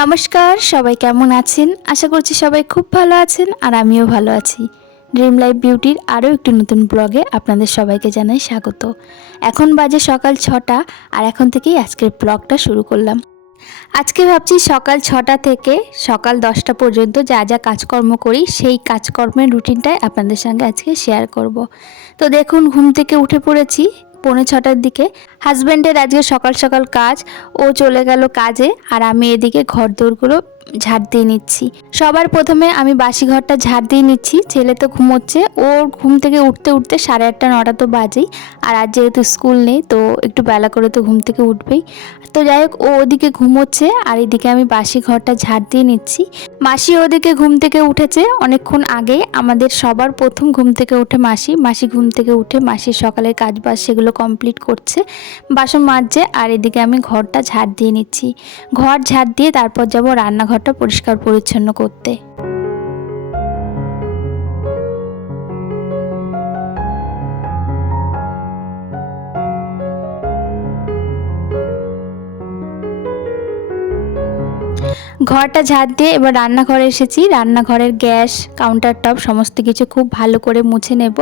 নমস্কার, সবাই কেমন আছেন? আশা করছি সবাই খুব ভালো আছেন আর আমিও ভালো আছি। ড্রিম লাইফ বিউটির আরও একটি নতুন ব্লগে আপনাদের সবাইকে জানাই স্বাগত। এখন বাজে সকাল 6টা আর এখন থেকেই আজকের ব্লগটা শুরু করলাম। আজকে ভাবছি সকাল 6টা থেকে সকাল 10টা পর্যন্ত যা যা কাজকর্ম করি সেই কাজকর্মের রুটিনটাই আপনাদের সঙ্গে আজকে শেয়ার করব। তো দেখুন, ঘুম থেকে উঠে পড়েছি 6:45টার দিকে। হাজব্যান্ডের আজকে সকাল সকাল কাজ, ও চলে গেল কাজে আর আমি এদিকে ঘর দোরগুলো ঝাড় দিয়ে নিচ্ছি। সবার প্রথমে আমি বাসি ঘরটা ঝাড় দিয়ে নিচ্ছি। ছেলে তো ঘুমোচ্ছে, ওর ঘুম থেকে উঠতে উঠতে 8:30 9টা তো বাজেই। আর আজ যেহেতু স্কুল নেই তো একটু বেলা করে তো ঘুম থেকে উঠবেই। তো যাই হোক, ও ওদিকে ঘুমোচ্ছে আর এদিকে আমি বাসি ঘরটা ঝাড় দিয়ে নিচ্ছি। মাসি ওদিকে ঘুম থেকে উঠেছে অনেকক্ষণ আগে। আমাদের সবার প্রথম ঘুম থেকে উঠে মাসি ঘুম থেকে উঠে মাসির সকালের কাজ বাজ সেগুলো কমপ্লিট করছে, বাসন মাজছে আর এদিকে আমি ঘরটা ঝাড় দিয়ে নিচ্ছি। ঘর ঝাড় দিয়ে তারপর যাব রান্নাঘরটা পরিষ্কার পরিচ্ছন্ন করতে। ঘরটা ঝাড় দিয়ে এবার রান্নাঘরে এসেছি। রান্নাঘরের গ্যাস, কাউন্টার টপ সমস্ত কিছু খুব ভালো করে মুছে নেব।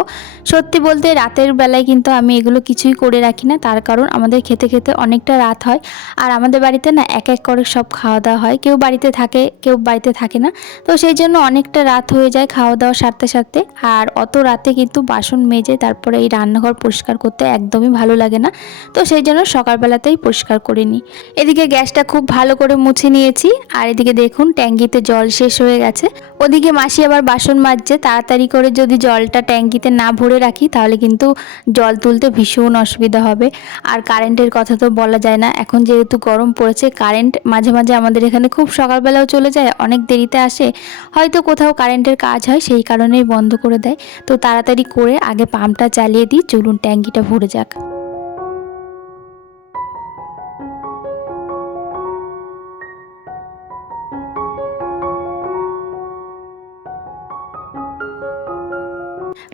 সত্যি বলতে রাতের বেলায় কিন্তু আমি এগুলো কিছুই করে রাখি না, তার কারণ আমাদের খেতে খেতে অনেকটা রাত হয়। আর আমাদের বাড়িতে না এক এক করে সব খাওয়া দাওয়া হয়, কেউ বাড়িতে থাকে কেউ বাড়িতে থাকে না। তো সেই জন্য অনেকটা রাত হয়ে যায় খাওয়া দাওয়া সারতে সারতে। আর অত রাতে কিন্তু বাসন মেজে তারপরে এই রান্নাঘর পরিষ্কার করতে একদমই ভালো লাগে না। তো সেই জন্য সকালবেলাতেই পরিষ্কার করে নিই। এদিকে গ্যাসটা খুব ভালো করে মুছে নিয়েছি আর এদিকে দেখুন ট্যাঙ্কিতে জল শেষ হয়ে গেছে। ওদিকে মাসি আবার বাসন মাজছে। তাড়াতাড়ি করে যদি জলটা ট্যাঙ্কিতে না ভরে রাখি তাহলে কিন্তু জল তুলতে ভীষণ অসুবিধা হবে। আর কারেন্টের কথা তো বলা যায় না, এখন যেহেতু গরম পড়েছে কারেন্ট মাঝে মাঝে আমাদের এখানে খুব সকালবেলাও চলে যায়, অনেক দেরিতে আসে। হয়তো কোথাও কারেন্টের কাজ হয় সেই কারণেই বন্ধ করে দেয়। তো তাড়াতাড়ি করে আগে পাম্পটা চালিয়ে দিই, চলুন ট্যাঙ্কিটা ভরে যাক।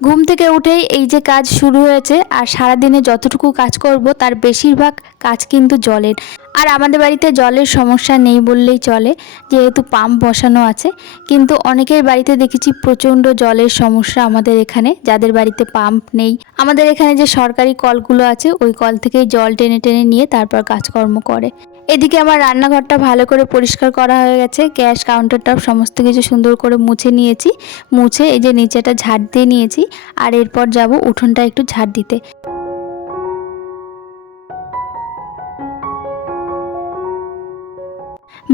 ঘুম থেকে উঠেই এই যে কাজ শুরু হয়েছে আর সারাদিনে যতটুকু কাজ করব তার বেশিরভাগ কাজ কিন্তু জলের। আর আমাদের বাড়িতে জলের সমস্যা নেই বললেই চলে, যেহেতু পাম্প বসানো আছে। কিন্তু অনেকের বাড়িতে দেখেছি প্রচণ্ড জলের সমস্যা আমাদের এখানে, যাদের বাড়িতে পাম্প নেই। আমাদের এখানে যে সরকারি কলগুলো আছে ওই কল থেকেই জল টেনে টেনে নিয়ে তারপর কাজকর্ম করে। এদিকে আমার রান্নাঘরটা ভালো করে পরিষ্কার করা হয়ে গেছে। গ্যাস, কাউন্টার টপ সমস্ত কিছু সুন্দর করে মুছে নিয়েছি। মুছে এই যে নিচেটা ঝাড় দিয়ে নিয়েছি আর এরপর যাব উঠোনটা একটু ঝাড় দিতে।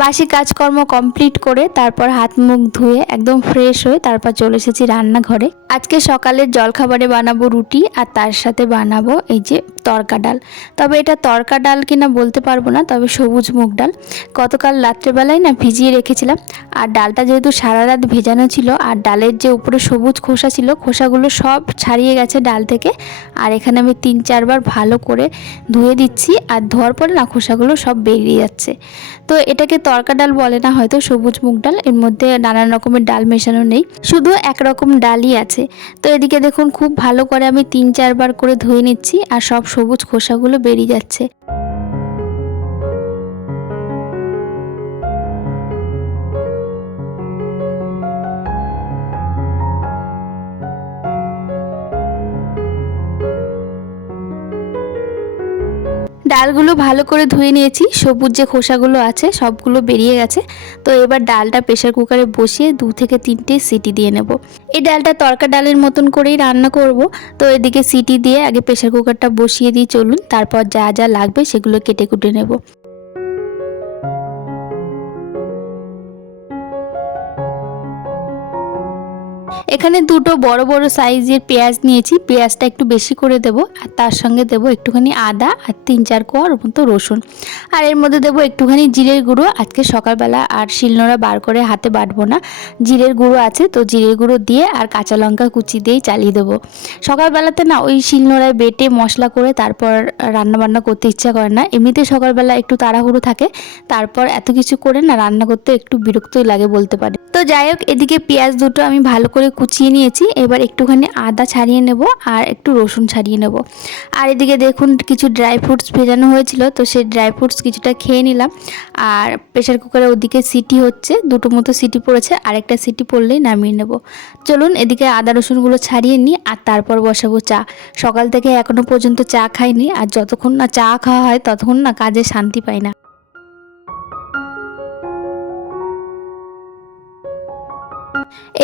বাসি কাজকর্ম কমপ্লিট করে তারপর হাত মুখ ধুয়ে একদম ফ্রেশ হয়ে তারপর চলে এসেছি রান্নাঘরে। আজকে সকালের জলখাবারে বানাবো রুটি আর তার সাথে বানাবো এই যে তরকা ডাল। তবে এটা তরকা ডাল কিনা বলতে পারবো না, তবে সবুজ মুগ ডাল। গতকাল রাত্রেবেলায় না ভিজিয়ে রেখেছিলাম। আর ডালটা যেহেতু সারা রাত ভেজানো ছিল আর ডালের যে উপরে সবুজ খোসা ছিল খোসাগুলো সব ছাড়িয়ে গেছে ডাল থেকে। আর এখানে আমি 3-4 বার ভালো করে ধুয়ে দিচ্ছি আর ধোয়ার পরে না খোসাগুলো সব বেরিয়ে যাচ্ছে। তো এটাকে তরকা ডাল বলে না, হয়তো সবুজ মুগ ডাল। এর মধ্যে নানান রকমের ডাল মেশানো নেই, শুধু একরকম ডালই আছে। তো এদিকে দেখুন খুব ভালো করে আমি 3-4 বার করে ধুয়ে নিচ্ছি আর সব সবুজ খোসাগুলো বেরিয়ে যাচ্ছে। ডালগুলো ভালো করে ধুয়ে নিয়েছি, সবুজ যে খোসাগুলো আছে সবগুলো বেরিয়ে গেছে। তো এবার ডালটা প্রেসার কুকারে বসিয়ে 2 থেকে 3টে সিটি দিয়ে নেব। এই ডালটা তরকা ডালের মতন করেই রান্না করব। তো এদিকে সিটি দিয়ে আগে প্রেসার কুকারটা বসিয়ে দিই, চলুন তারপর যা যা লাগবে সেগুলো কেটে কুটে নেব। এখানে দুটো বড় বড় সাইজের পেঁয়াজ নিয়েছি। পেঁয়াজটা একটু বেশি করে দেব আর তার সঙ্গে দেব একটুখানি আদা আর 3-4 কোয়ার মতো রসুন। আর এর মধ্যে দেব একটুখানি জিরের গুঁড়ো। আজকে সকালবেলা আর শিলনোড়া বার করে হাতে বাটবো না, জিরের গুঁড়ো আছে তো জিরের গুঁড়ো দিয়ে আর কাঁচা লঙ্কা কুচি দিয়েই চালিয়ে দেবো। সকালবেলাতে না ওই শিলনোড়ায় বেটে মশলা করে তারপর রান্না বান্না করতে ইচ্ছা করে না। এমনিতে সকালবেলা একটু তাড়াহুড়ো থাকে, তারপর এত কিছু করে না রান্না করতে একটু বিরক্তই লাগে বলতে পারে। তো যাই হোক, এদিকে পেঁয়াজ দুটো আমি ভালো করে কুচিয়ে নিয়েছি। এবার একটুখানি আদা ছাড়িয়ে নেব আর একটু রসুন ছাড়িয়ে নেব। আর এদিকে দেখুন কিছু ড্রাই ফ্রুটস ভেজানো হয়েছিল, তো সেই ড্রাই ফ্রুটস কিছুটা খেয়ে নিলাম। আর প্রেশার কুকারে ওদিকে সিটি হচ্ছে, দুটো মতো সিটি পড়েছে, আরেকটা সিটি পড়লেই নামিয়ে নেব। চলুন এদিকে আদা রসুনগুলো ছাড়িয়ে নিই আর তারপর বসাবো চা। সকাল থেকে এখনও পর্যন্ত চা খাইনি, আর যতক্ষণ না চা খাওয়া হয় ততক্ষণ না কাজে শান্তি পাই না।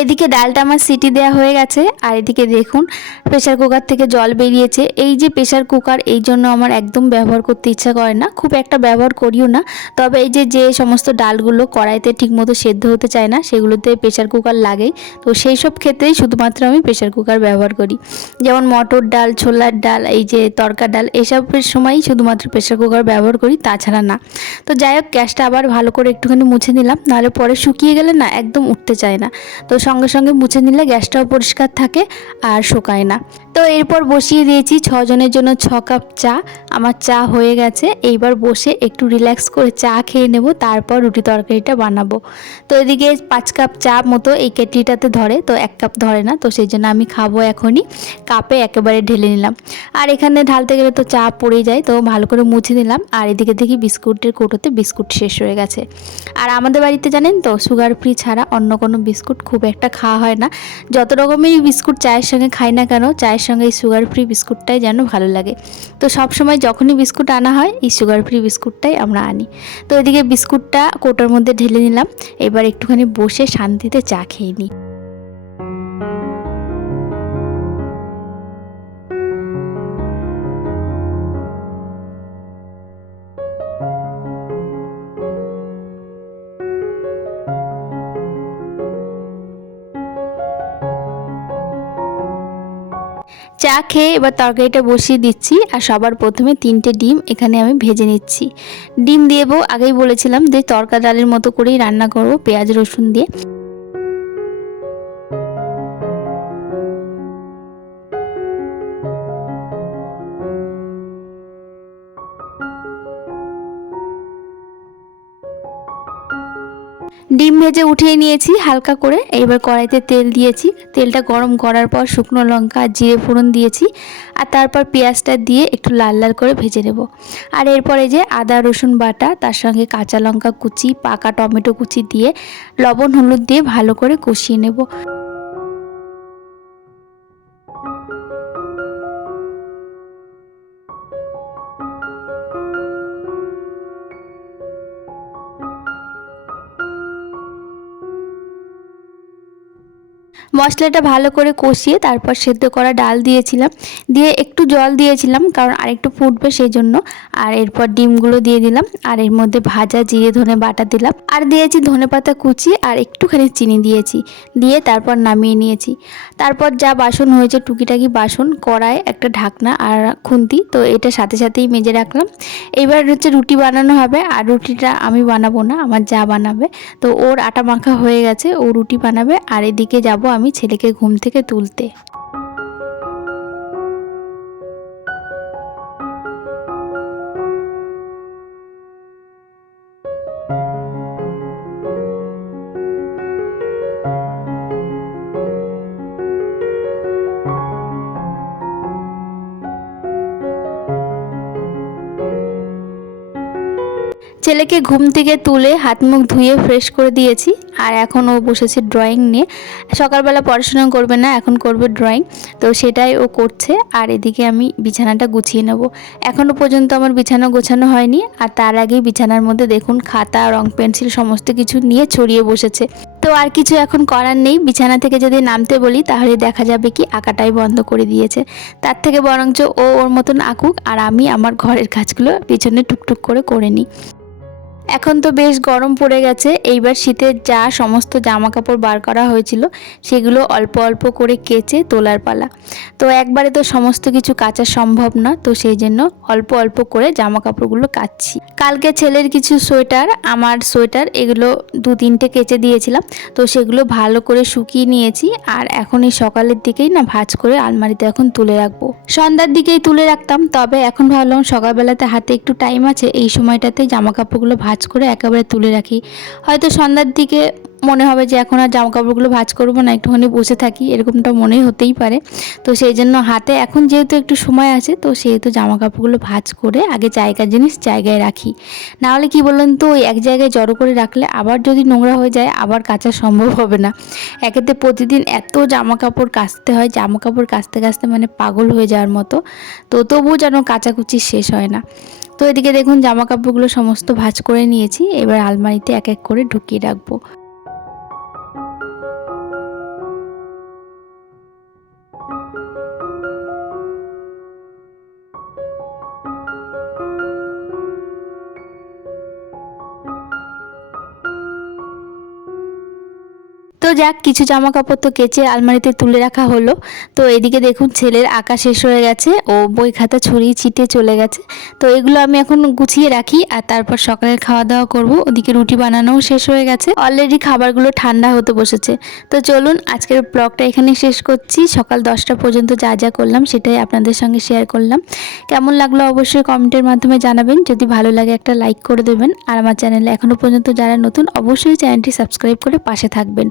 এদিকে ডালটা আমার সিটি দেওয়া হয়ে গেছে, আর এদিকে দেখুন প্রেশার কুকার থেকে জল বেরিয়েছে। এই যে প্রেশার কুকার, এই জন্য আমার একদম ব্যবহার করতে ইচ্ছা করে না, খুব একটা ব্যবহার করিও না। তবে এই যে সমস্ত ডালগুলো কড়াইতে ঠিকমতো সেদ্ধ হতে চায় না, সেগুলোতে প্রেশার কুকার লাগেই। তো সেই সব ক্ষেত্রেই শুধুমাত্র আমি প্রেশার কুকার ব্যবহার করি। যেমন মটর ডাল, ছোলার ডাল, এই যে তরকা ডাল, এসবের সময়ই শুধুমাত্র প্রেশার কুকার ব্যবহার করি, তাছাড়া না। তো যাই হোক, গ্যাসটা আবার ভালো করে একটুখানি মুছে নিলাম, নাহলে পরে শুকিয়ে গেলে না একদম উঠতে চায় না। তো সঙ্গে সঙ্গে মুছে নিলে গ্যাসটাও পরিষ্কার থাকে আর শুকায় না। তো এরপর বসিয়ে দিয়েছি 6 জনের জন্য 6 কাপ চা। আমার চা হয়ে গেছে, এইবার বসে একটু রিল্যাক্স করে চা খেয়ে নেব, তারপর রুটি তরকারিটা বানাবো। তো এদিকে 5 কাপ চা মতো এই কেটলিটাতে ধরে, তো 1 কাপ ধরে না, তো সেই জন্য আমি খাবো এখনই কাপে একেবারে ঢেলে নিলাম। আর এখানে ঢালতে গেলে তো চা পড়ে যায়, তো ভালো করে মুছে নিলাম। আর এদিকে দেখি বিস্কুটের কৌটোতে বিস্কুট শেষ হয়ে গেছে। আর আমাদের বাড়িতে জানেন তো, সুগার ফ্রি ছাড়া অন্য কোনো বিস্কুট খুব একটা খাওয়া হয় না। যত রকমেরই বিস্কুট চায়ের সঙ্গে খাই না কেন, চায়ের সঙ্গে এই সুগার ফ্রি বিস্কুটটাই যেন ভালো লাগে। তো সব সময় যখনই বিস্কুট আনা হয়, এই সুগার ফ্রি বিস্কুটটাই আমরা আনি। তো এদিকে বিস্কুটটা কৌটোর মধ্যে ঢেলে নিলাম, এবার একটুখানি বসে শান্তিতে চা খেয়ে নিই। চা খেয়ে এবার তরকারিটা বসিয়ে দিচ্ছি, আর সবার প্রথমে 3টে ডিম এখানে আমি ভেজে নিচ্ছি। ডিম দেবো, আগেই বলেছিলাম যে তরকা ডালের মতো করেই রান্না করব, পেঁয়াজ রসুন দিয়ে। ডিম ভেজে উঠিয়ে নিয়েছি হালকা করে। এইবার কড়াইতে তেল দিয়েছি, তেলটা গরম করার পর শুকনো লঙ্কা জিরে ফোড়ন দিয়েছি, আর তারপর পেঁয়াজটা দিয়ে একটু লাল লাল করে ভেজে নেব। আর এরপরে যে আদা রসুন বাটা, তার সঙ্গে কাঁচা লঙ্কা কুচি, পাকা টমেটো কুচি দিয়ে লবণ হলুদ দিয়ে ভালো করে কষিয়ে নেব। মশলাটা ভালো করে কষিয়ে তারপর সেদ্ধ করা ডাল দিয়েছিলাম, দিয়ে একটু জল দিয়েছিলাম কারণ আরেকটু ফুটবে সেই জন্য। আর এরপর ডিমগুলো দিয়ে দিলাম, আর এর মধ্যে ভাজা জিরে ধনে বাটা দিলাম, আর দিয়েছি ধনেপাতা কুচি, আর একটুখানি চিনি দিয়েছি, দিয়ে তারপর নামিয়ে নিয়েছি। তারপর যা বাসন হয়েছে টুকিটাকি বাসন, কড়াই, একটা ঢাকনা আর খুন্তি, তো এটা সাথে সাথেই মেজে রাখলাম। এবার হচ্ছে রুটি বানানো হবে, আর রুটিটা আমি বানাবো না, আমার যা বানাবে। তো ওর আটা মাখা হয়ে গেছে, ও রুটি বানাবে, আর এদিকে যাব আমি ছেলেকে ঘুম থেকে তুলতে। ছেলেকে ঘুম থেকে তুলে হাত মুখ ধুয়ে ফ্রেশ করে দিয়েছি, আর এখন ও বসেছে ড্রয়িং নিয়ে। সকালবেলা পড়াশোনা করবে না, এখন করবে ড্রয়িং, তো সেটাই ও করছে। আর এদিকে আমি বিছানাটা গুছিয়ে নেব। এখনও পর্যন্ত আমার বিছানা গোছানো হয়নি, আর তার আগেই বিছানার মধ্যে দেখুন খাতা রং পেন্সিল সমস্ত কিছু নিয়ে ছড়িয়ে বসেছে। তো আর কিছু এখন করার নেই, বিছানা থেকে যদি নামতে বলি তাহলে দেখা যাবে কি আঁকাটাই বন্ধ করে দিয়েছে। তার থেকে বরঞ্চ ও ওর মতন আঁকুক, আর আমি আমার ঘরের কাজগুলো পিছনে টুকটুক করে নিই। এখন তো বেশ গরম পড়ে গেছে, এইবার শীতের যা সমস্ত জামা কাপড় বার করা হয়েছিল সেগুলো অল্প অল্প করে কেচে তোলার পালা। তো একবারে তো সমস্ত কিছু কাচা সম্ভব না, তো সেই জন্য অল্প অল্প করে জামা কাপড়গুলো কাচছি। কালকে ছেলের কিছু সোয়েটার, আমার সোয়েটার, এগুলো 2-3টে কেচে দিয়েছিলাম, তো সেগুলো ভালো করে শুকিয়ে নিয়েছি। আর এখন এই সকালের দিকেই না ভাঁজ করে আলমারিতে এখন তুলে রাখবো। সন্ধ্যার দিকেই তুলে রাখতাম, তবে এখন ভাবলাম সকালবেলাতে হাতে একটু টাইম আছে, এই সময়টাতে জামা কাপড়গুলো ভাঁজ ভাঁজ করে একেবারে তুলে রাখি। হয়তো সন্ধ্যার দিকে মনে হবে যে এখন আর জামা কাপড়গুলো ভাঁজ করবো না, একটুখানি বসে থাকি, এরকমটা মনেই হতেই পারে। তো সেই জন্য হাতে এখন যেহেতু একটু সময় আছে, তো সেহেতু জামা কাপড়গুলো ভাঁজ করে আগে জায়গার জিনিস জায়গায় রাখি। নাহলে কি বলুন তো, ওই এক জায়গায় জড়ো করে রাখলে আবার যদি নোংরা হয়ে যায় আবার কাচা সম্ভব হবে না। একেতে প্রতিদিন এত জামা কাপড় কাচতে হয়, জামা কাপড় কাচতে কাচতে মানে পাগল হয়ে যাওয়ার মতো। তো তবুও যেন কাচাকুচি শেষ হয় না। তো এদিকে দেখুন জামা কাপড়গুলো সমস্ত ভাঁজ করে নিয়েছি, এবার আলমারিতে এক এক করে ঢুকিয়ে রাখবো। তো যাক, কিছু জামা কাপড় তো কেচে আলমারিতে তুলে রাখা হলো। তো এদিকে দেখুন ছেলের আঁকা শেষ হয়ে গেছে, ও বই খাতা ছড়িয়ে ছিটিয়ে চলে গেছে। তো এগুলো আমি এখন গুছিয়ে রাখি আর তারপর সকালের খাওয়া দাওয়া করব। ওদিকে রুটি বানানোও শেষ হয়ে গেছে, অলরেডি খাবারগুলো ঠান্ডা হতে বসেছে। তো চলুন আজকের ব্লগটা এখানে শেষ করছি। সকাল 10টা পর্যন্ত যা যা করলাম সেটাই আপনাদের সঙ্গে শেয়ার করলাম। কেমন লাগলো অবশ্যই কমেন্টের মাধ্যমে জানাবেন। যদি ভালো লাগে একটা লাইক করে দেবেন, আর আমার চ্যানেলে এখনও পর্যন্ত যারা নতুন অবশ্যই চ্যানেলটি সাবস্ক্রাইব করে পাশে থাকবেন।